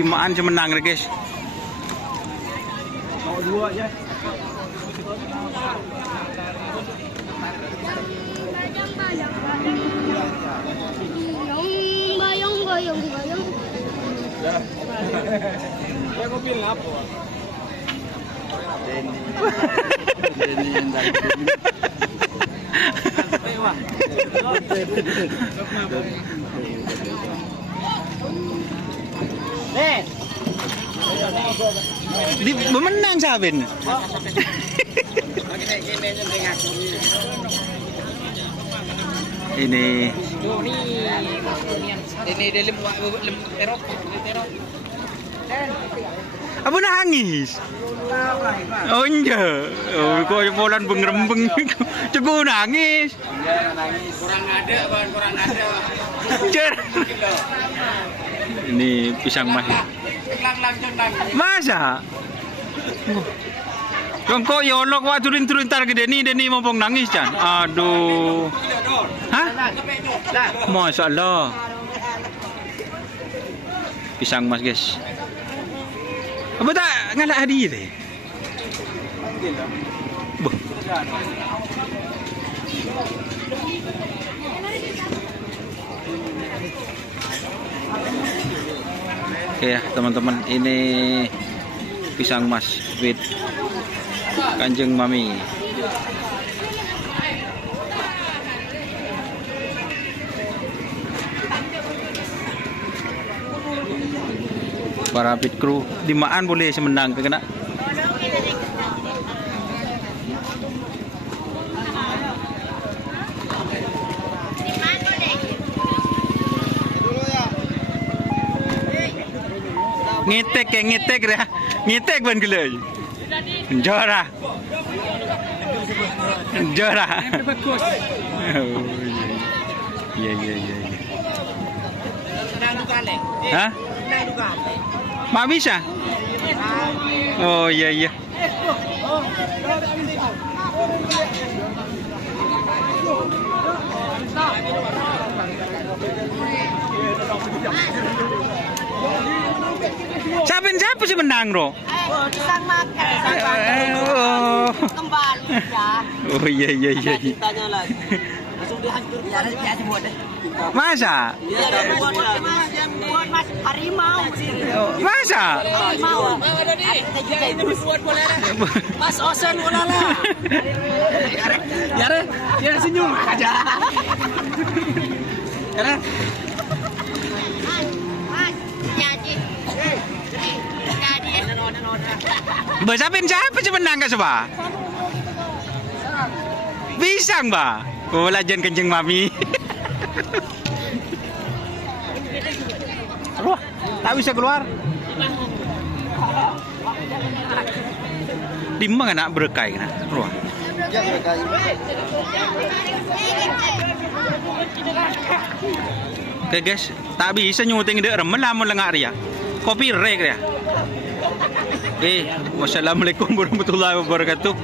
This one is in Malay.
Dimaan semenang guys. Mau dua aja. Bayang. Ya mobil apa? Di menang Sabin. Ini dalam terok. apa nangis? Oh iya. Oh kok polan bengrembeng. Cukup nangis. Kurang ada. Cer. Ini pisang mas. Masa? Kok yolok wa turun tar ke Deni mumpung nangis Chan. Aduh. Hah? Masya Allah. Pisang mas guys. Apa tak ngalak hadir deh? Buh. Oke ya teman-teman, ini pisang mas with Kanjeng Mami. Para pit crew dimaan boleh semenang kena. Ngitek ya. Ngitek ban gila. Jora. Iya. Hah? Mak bisa? Oh iya. Siapa sih menang, Bro? Pisang makan. Kembali ya. Oh iya. Tanya lagi. Langsung dihancur. Ya dibuat deh. Masa? Buat mas harimau. Masa? Harimau. Mas Osen ulala. Ya senyum aja. Karena Siapa sih menang gak coba? Pisang ba? Lajan Kanjeng Mami. Wah, tak bisa keluar. Di mana nak berkai kena? Wah. ya berkai. Oke guys, tak bisa nyuting dek remen lamun lengak dia. Kopi rek dia. Wassalamualaikum warahmatullahi wabarakatuh.